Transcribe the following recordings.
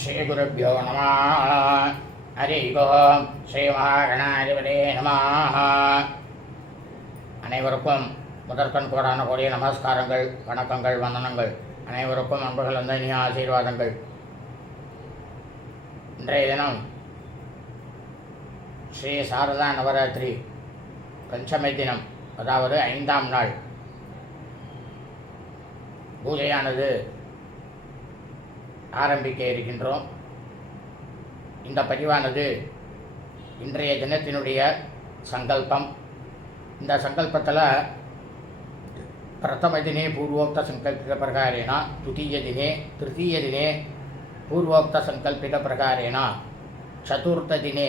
ஸ்ரீகுருப்போ நம ஹரி ஓம் ஸ்ரீ மகாகணாதிபதே நம. அனைவருக்கும் முதற்கண் கோடான கோடிய நமஸ்காரங்கள் வணக்கங்கள் வந்தனங்கள். அனைவருக்கும் அன்புகள் அந்த இனிய ஆசீர்வாதங்கள். இன்றைய தினம் ஸ்ரீ சாரதா நவராத்திரி பஞ்சமை தினம் அதாவது ஐந்தாம் நாள். பூஜையானது ஆரம்பிக்க இருக்கின்றோம். இந்த பதிவானது இன்றைய தினத்தினுடைய சங்கல்பம். இந்த சங்கல்பத்தில் பிரதம தினே பூர்வோக்த சங்கல்பித பிரகாரேனா துதிய தினே திருத்தீய தினே பூர்வோக்த சங்கல்பித பிரகாரேனா சதுர்த்த தினே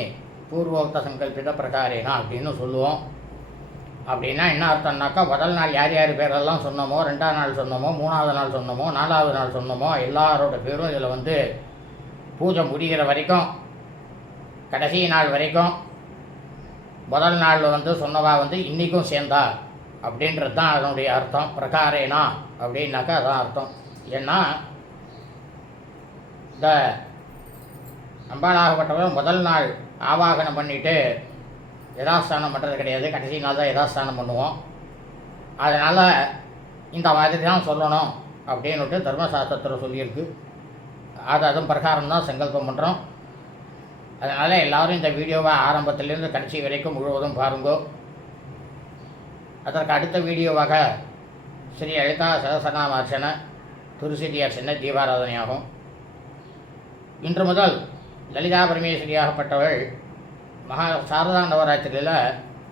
பூர்வோக்த சங்கல்பித பிரகாரேனா அப்படின்னு சொல்லுவோம். அப்படின்னா என்ன அர்த்தம்னாக்கா முதல் நாள் யார் யார் பேரெல்லாம் சொன்னோமோ ரெண்டாம் நாள் சொன்னோமோ மூணாவது நாள் சொன்னோமோ நாலாவது நாள் சொன்னோமோ எல்லாரோட பேரும் இதில் வந்து பூஜை முடிகிற வரைக்கும் கடைசி நாள் வரைக்கும் முதல் நாள் வந்து சொன்னவா வந்து இன்றைக்கும் சேர்ந்தா அப்படின்றது தான் அதனுடைய அர்த்தம். பிரகாரேனா அப்படின்னாக்கா அதான் அர்த்தம். ஏன்னா இந்த அம்பாளாகப்பட்டவர் முதல் நாள் ஆவாகனம் பண்ணிவிட்டு யதாஸ்தானம் பண்ணுறது கிடையாது. கடைசி நாள் தான் யதாஸ்தானம் பண்ணுவோம். அதனால் இந்த மாதிரி தான் சொல்லணும் அப்படின்னுட்டு தர்மசாஸ்திரத்தில் சொல்லியிருக்கு. அது அதுவும் பிரகாரம் தான் சங்கல்பம் பண்ணுறோம் அதனால் எல்லோரும் இந்த வீடியோவை ஆரம்பத்திலேருந்து கடைசி வரைக்கும் முழுவதும் பாருங்கோ. அதற்கு அடுத்த வீடியோவாக ஸ்ரீ லலிதா சகசநாமார்ச்சன துருசிதி அர்ச்சனை தீபாராதனையாகும். இன்று முதல் லலிதா பரமேஸ்வரியாகப்பட்டவள் மகா சாரதா நவராத்திரியில்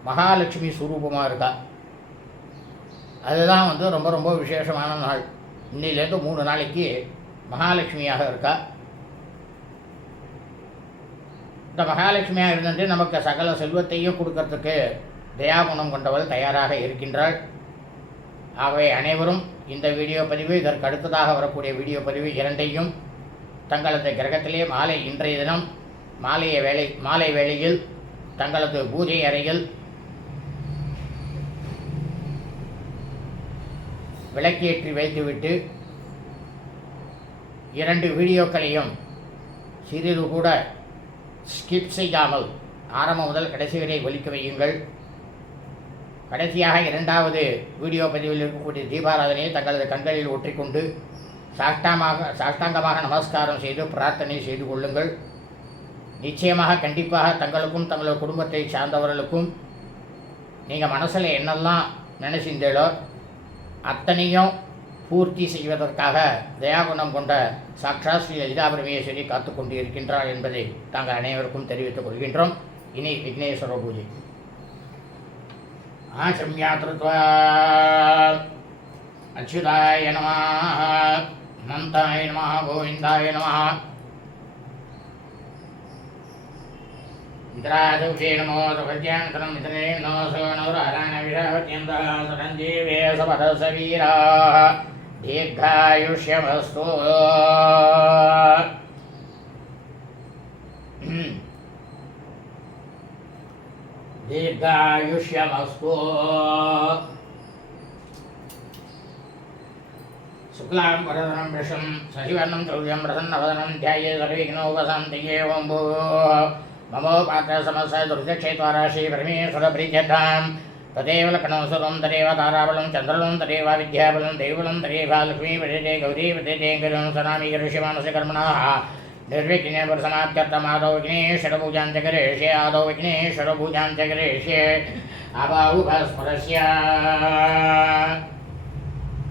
மகாலட்சுமி ஸ்வரூபமாக இருக்கா? அதுதான் வந்து ரொம்ப ரொம்ப விசேஷமான நாள். இன்னிலேருந்து மூணு நாளைக்கு மகாலட்சுமியாக இருக்கா? இந்த மகாலட்சுமியாக இருந்துட்டு நமக்கு சகல செல்வத்தையும் கொடுக்கறதுக்கு தயாகுணம் கொண்டவள் தயாராக இருக்கின்றாள். ஆகவே அனைவரும் இந்த வீடியோ பதிவு இதற்கு அடுத்ததாக வரக்கூடிய வீடியோ பதிவு இரண்டையும் தங்களது கிரகத்திலே மாலை இன்றைய தினம் மாலைய வேலை மாலை வேளையில் தங்களது பூஜை அறையில் விளக்கேற்றி வைத்துவிட்டு இரண்டு வீடியோக்களையும் சிறிது கூட ஸ்கிப் செய்யாமல் ஆரம்பம் முதல் கடைசி வரை ஒலிக்க வையுங்கள். கடைசியாக இரண்டாவது வீடியோ பதிவில் இருக்கக்கூடிய தீபாராதனையை தங்களது கண்களில் ஒற்றிக்கொண்டு சாஷ்டாமாக சாஷ்டாங்கமாக நமஸ்காரம் செய்து பிரார்த்தனை செய்து கொள்ளுங்கள். நிச்சயமாக கண்டிப்பாக தங்களுக்கும் தங்களது குடும்பத்தை சார்ந்தவர்களுக்கும் நீங்கள் மனசில் என்னெல்லாம் நினைச்சிருந்தீங்களோ அத்தனையும் பூர்த்தி செய்வதற்காக தயாகுணம் கொண்ட சாக்ஷா ஸ்ரீ லலிதா பரமேஸ்வரி காத்து கொண்டு இருக்கின்றார் என்பதை தாங்கள் அனைவருக்கும் தெரிவித்துக் கொள்கின்றோம். இனி விக்னேஸ்வர பூஜை. ஆசம்யாத்ருத்வா அச்சுதாய நம நந்தாய நம கோவிந்தாய நம. सपदसवीराः दीर्घायुष्यमस्तु दीर्घायुष्यमस्तु। शुक्लां वरदनं वृषं सशिवर्णं द्रव्यं प्रसन्नवदनं ध्याये सर्विघ्नोपशान्तिये ओं भो। ममोपात्रसमस्य दुर्गक्षेत्वाराशि परमेश्वरप्रीत्यर्थां तदेव लक्ष्मणस्वरं तदेव ताराबलं चन्द्रबलं तदेव विद्याबलं दैवबलं तदेव लक्ष्मी प्रजते गौरी प्रजते गरुं, सनामि ऋषिमानस्य कर्मणः। निर्विघ्ने समाप्त्यर्थमादौ विघ्नेश्वरपूजां च करिष्ये, आदौ विघ्नेश्वरपूजां च करिष्ये। अबाहुभस्परस्य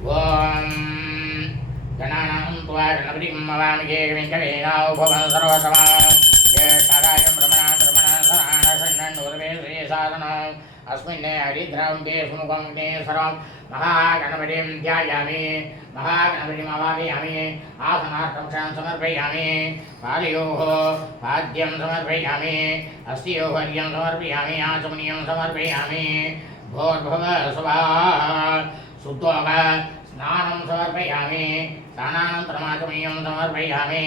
ॐ गणानां त्वा गणपतिं मवामिके वेङ्कटेनाभवन् सर्वतमा। ज्येष्ठारायं अस्मिन् हरिद्राम्बे सुमुखं ते सर्वं महागणपतिं ध्यायामि महागणपतिम् आसनार्थं क्षणं समर्पयामि, पादयोः पाद्यं समर्पयामि अस्थियोः हर्यं समर्पयामि, आचमनीयं समर्पयामि, भोर्भव स्वाहा शुद्धोग स्नानं समर्पयामि, स्नानानन्तरमाचमनीयं समर्पयामि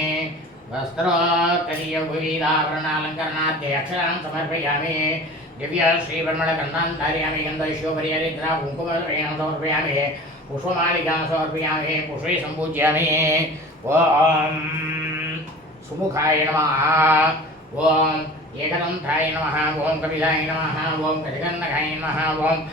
वस्त्रोत्तरीयभुवीदाभरणालङ्करणाद्य अक्षरान् समर्पयामि दिव्य श्रीब्रह्मणगन्धान् धारयामि गन्धश्योपरिहरिद्रा कुङ्कुमं समर्पयामि पुष्पमालिकां समर्पयामि पुष्पे सम्पूज्यामि ॐ सुमुखाय नमः ॐ एकदन्ताय नमः ॐ कपिलाय नमः ॐ कजगन्नकाय नमः ॐ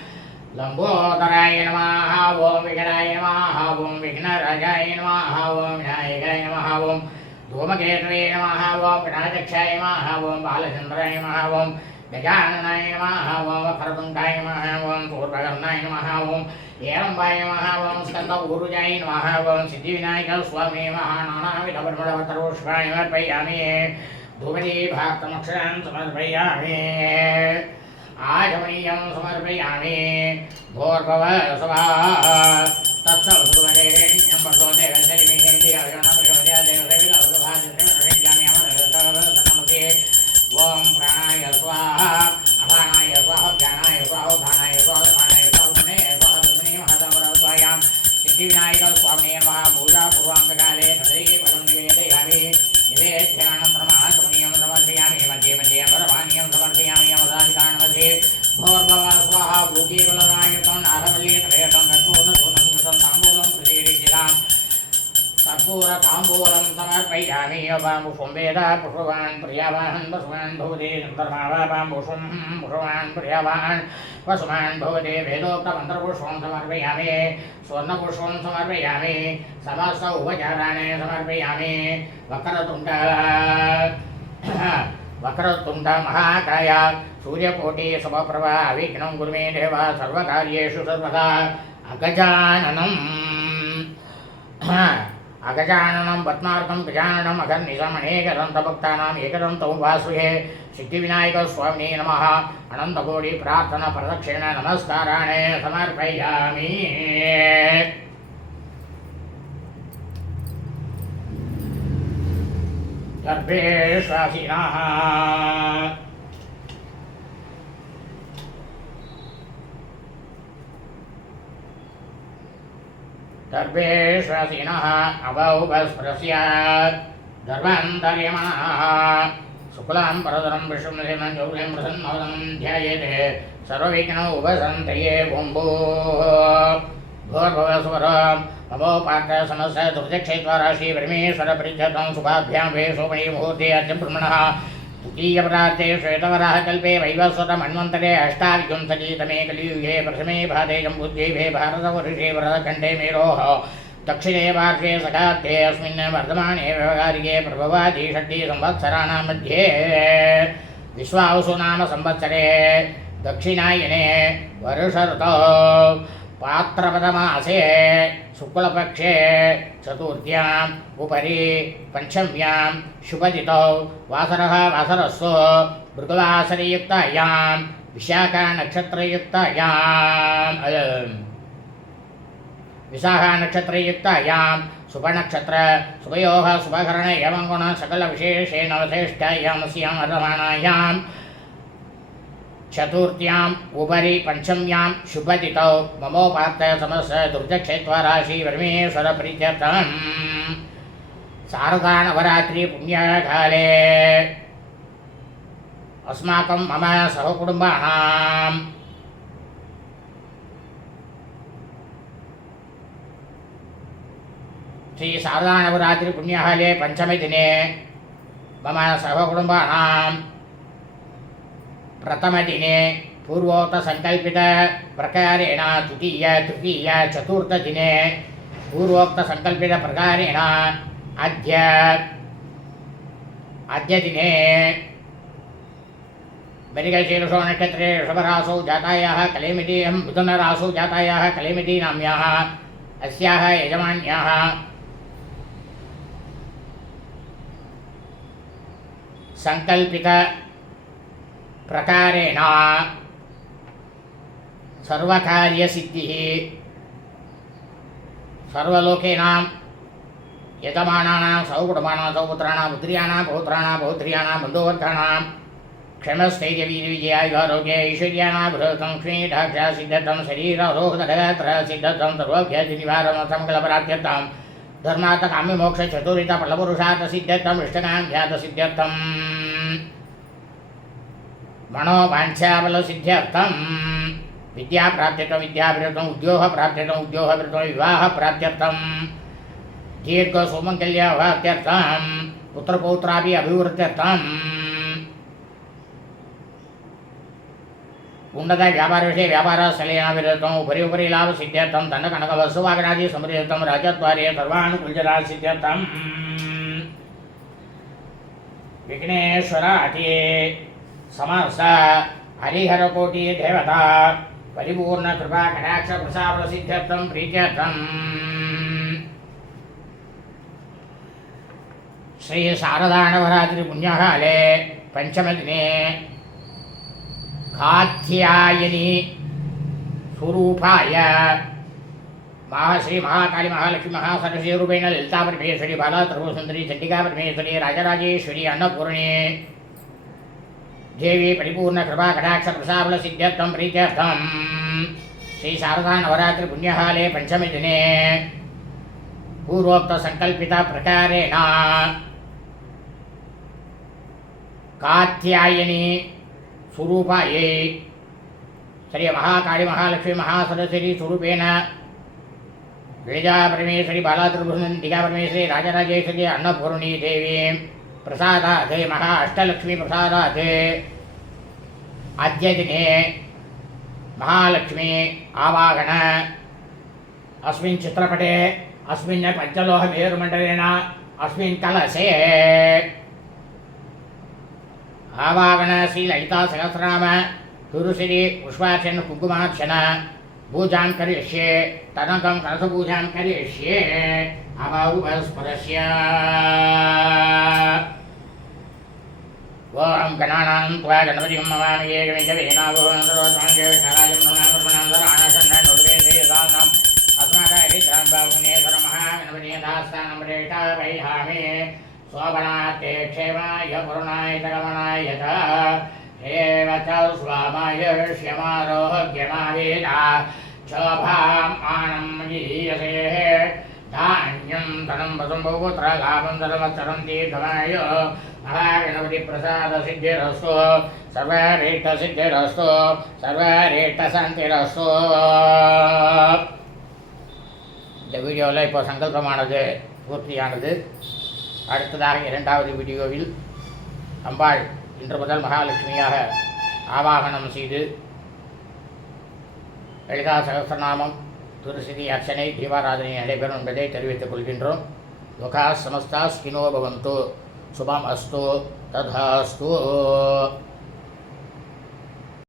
लम्बोदराय नमः ॐ विकटाय नमः ॐ विघ्नराजाय नमः ॐ विनायकाय नमः ॐ धूमकेतवे नमः ॐ गणाध्यक्षाय नमः ॐ बालचन्द्राय नमः ॐ गजाननाय नमः ॐ वक्रतुण्डाय नमः ॐ पूर्वकर्णाय नमः ॐ एरम्बाय नमः ॐ स्कन्दपूरुजाय नमः ॐ सिद्धिविनायकस्वामी नमः नानाविधपरिमलवतरोष्पाणि समर्पयामि। धूमदीभाक्तमक्षरान् समर्पयामि आचमनीयं समर्पयामि भोर्भव सभा तत्सवसुवरेण्यं वर्तोते गन्धर्मिहेति अर्गणप्रचोदया देवसेविकासुभाजित्रमिजामि अमरतमसे ॐ प्राणाय అభానాయ స్వాహ ధ్యానాయ స్వాహ భానాయ స్వాహ భానాయ స్వాహ గుణే స్వాహ దుగ్నే మహతమరస్వయాం సిద్ధి వినాయక స్వామినే మహా పూజా పూర్వాంగకాలే నృదే పదం నివేదయామి నివేద్యానంతరమాసుమనీయం సమర్పయామి మధ్య మధ్య పరమానీయం సమర్పయామి యమదాధికారణమధ్యే భోర్భవ స్వాహ భూకేవలనాయుతం నారవల్లి త్రయతం कर्पूरताम्बूलं समर्पयामि अपाम्बुषं वेद पुष्पवान् प्रियवान् वसुवान् भवति चन्द्रमावापाम्बुषं पुष्पवान् प्रियवान् वसुवान् भवति वेदोक्तमन्त्रपुष्पं समर्पयामि स्वर्णपुष्पं समर्पयामि समस्त उपचाराणि समर्पयामि वक्रतुण्ड वक्रतुण्ड महाकाय सूर्यकोटि शुभप्रभा विघ्नं गुरुमे देव सर्वकार्येषु सर्वदा अगजाननम् अगजाननं पद्मार्कं गजाननम् अगर्निशमनेकदन्तभक्तानाम् एकदन्तौ वासुहे। सिद्धिविनायकस्वामिने नमः। अनन्तकोटिप्रार्थनप्रदक्षिण नमस्काराणि समर्पयामि। गर्भेश्वासिनः सर्वेश्वसिनः अवौपस्पृश्य धर्मान्तर्यमणः शुक्लां परतरं विष्णुनिधिमं गौरीं प्रसन्नवदं ध्यायेते। सर्वविघ्नौ उपसन्तये बुम्बुः। भोर्भुवस्वर ममोपात्र समस्य दुर्जक्षेत्वराशि परमेश्वरपरिच्छतं शुभाभ्यां वे सोमयी मुहूर्ते अर्जब्रह्मणः द्वितीयपदार्थे श्वेतवराह कल्पे वैवस्वतमन्वन्तरे अष्टाविंशतितमे कलियुगे प्रथमे भाते जम्बुद्वीपे भारतवर्षे वरदखण्डे मेरोः। दक्षिणे पार्श्वे सखाब्दे अस्मिन् वर्धमाने व्यवहारिके प्रभवादि षष्टि संवत्सराणां मध्ये। विश्वावसु नाम संवत्सरे। दक्षिणायने वर्षऋतौ। पात्रपदमासे शुक्लपक्षे चतुर्थ्याम् उपरि पञ्चम्यां शुभदितौ वासरः वासरस्सु मृगवासरयुक्तायां विशाखानक्षत्रयुक्तायाम् अयम् विशाखानक्षत्रयुक्तायां शुभनक्षत्र शुभयोः शुभकरण एवं गुण सकलविशेषेण वसिष्ठायामस्याम् अर्धमाणायां चतुर्थ्याम् उपरि पञ्चम्यां शुभतिथौ ममोपात्त समस्त दुर्जक्षेत्वराशि परमेश्वरप्रीत्यर्थम् शारदानवरात्रि पुण्यकाले। अस्माकं मम सहकुटुम्बानां श्री शारदानवरात्रि पुण्यकाले पञ्चमदिने मम सहकुटुम्बानां प्रथमदिने पूर्वोक्तसङ्कल्पितप्रकारेण द्वितीय, तृतीय, चतुर्थदिने पूर्वोक्तसङ्कल्पितप्रकारेण अद्य, अद्यदिने मृगशीर्षो नक्षत्रे ऋषभरासौ जातायाः कलेमितीयं मिथुनरासौ जातायाः कलेमिती नाम्याः अस्याः यजमान्याः सङ्कल्पितप्रकारेण सर्वकार्यसिद्धिः। सर्वलोकेनां यजमानानां सौकुटुम्बानां सौपुत्राणां पुत्र्याणां, पौत्राणां, पौत्र्याणां, बन्धुवर्गाणां क्षमस्थैर्यवीर्यविजयायुगारोग्य क्ष्मीढाक्षा सिद्धतं शरीररोगदगत्र सिद्धतं सर्वभ्यनिवारणं समकलपराध्यर्थं धर्मार्थकाम्यमोक्षचतुरित फलपुरुषात् सिद्ध्यर्थम् इष्टकाङ्ख्यातसिद्ध्यर्थम् मनोवाञ्छाबलसिद्ध्यर्थं विद्याप्राप्त्यर्थं विद्याप्राप्त्यर्थम्, उद्योगप्राप्त्यर्थम् उद्योगप्राप्त्यर्थं विवाहप्राप्त्यर्थं दीर्घसुमङ्गल्याभाप्त्यर्थं पुत्रपौत्रापि अभिवृद्ध्यर्थम्। उन्नत व्यापारविषये व्यापारस्थलेनाभिरतं उपरि उपरि लाभसिद्ध्यर्थं दण्डकनकवस्तुवागणादि समृद्धं राजद्वारे सर्वानुकुलजरासिद्ध्यर्थम् विघ्नेश्वराटे సమస్త హరిహరకోటి దేవత పరిపూర్ణ కృపా కటాక్ష ప్రసాద సిద్ధ్యర్థం ప్రీత్యర్థం శ్రీ శారదానవరాత్రి పుణ్యకాలే పంచమదినే కాత్యాయని స్వరూపాయ మహాశ్రీ మహాకాళి మహాలక్ష్మి మహాసరస్వీ రూపేణ లలితా పరమేశ్వరి బాలా త్రిభుసుందరి చండికా పరమేశ్వరి రాజరాజేశ్వరి అన్నపూర్ణే देवी परिपूर्ण कृपा कटाक्ष प्रसाबल सिद्ध्यर्थम प्रीत्यर्थम श्री शारदा नवरात्रि पुण्यकाले पंचमी दिने। पूर्वोक्त संकल्पित प्रकारेण। कात्यायनी स्वरूपायै। श्री महाकाली महालक्ष्मी महासरस्वती स्वरूपेण। गिरिजा परमेश्वरी बाला त्रिभुवनंदिका परमेश्वरी राजराजेश्वरी अन्नपूर्णी देवी। प्रसादात् महा अष्टलक्ष्मी प्रसादात् अद्य दिने महालक्ष्मी आवाहन अस्मिन् चित्रपटे, अस्मिन् पञ्चलोहमेरुमण्डलेन, अस्मिन् कलशे आवाहन श्री ललिता सहस्रनाम गुरुश्री पुष्पार्चन, कुङ्कुमार्चन, पूजां करिष्ये तदङ्कं कलशपूजां करिष्ये। अभावस्पदस्य ॐ गणानां त्वा गणपतिं ममामि एकमिन्दवेनाभुवनं सर्वस्वां ज्येष्ठराजं नमामृपणान्तराणसन्नोद्वेदेदानाम् अस्माकं बाहुने सर्वमहागणपतियथास्थानं रेखा वैहामि शोभनाते क्षेमाय करुणाय गमनाय च एव च स्वामाय आनं யஜ்ஞம் தனம் வசம்பௌபுத்திர லாபம் சதமத்தரம் தீர்க்கமாயோ மகாகணபதி பிரசாத சித்திரஸ்து சர்வரேட்ட சித்திரஸ்து சர்வரேட்ட சாந்திரஸ்து இந்த வீடியோவில் இப்போ சங்கல்பமானது பூர்த்தியானது. அடுத்ததாக இரண்டாவது வீடியோவில் அம்பாள் இன்று முதல் மகாலட்சுமியாக ஆவாகனம் செய்து லலிதா சகசிரநாமம் துருசிதி அர்ச்சனை தீபாராதனை நடைபெறும் என்பதை தெரிவித்துக் கொள்கின்றோம் லுகா சமஸ்தா ஸ்கினோ பவந்து சுபம் அஸ்து ததாஸ்து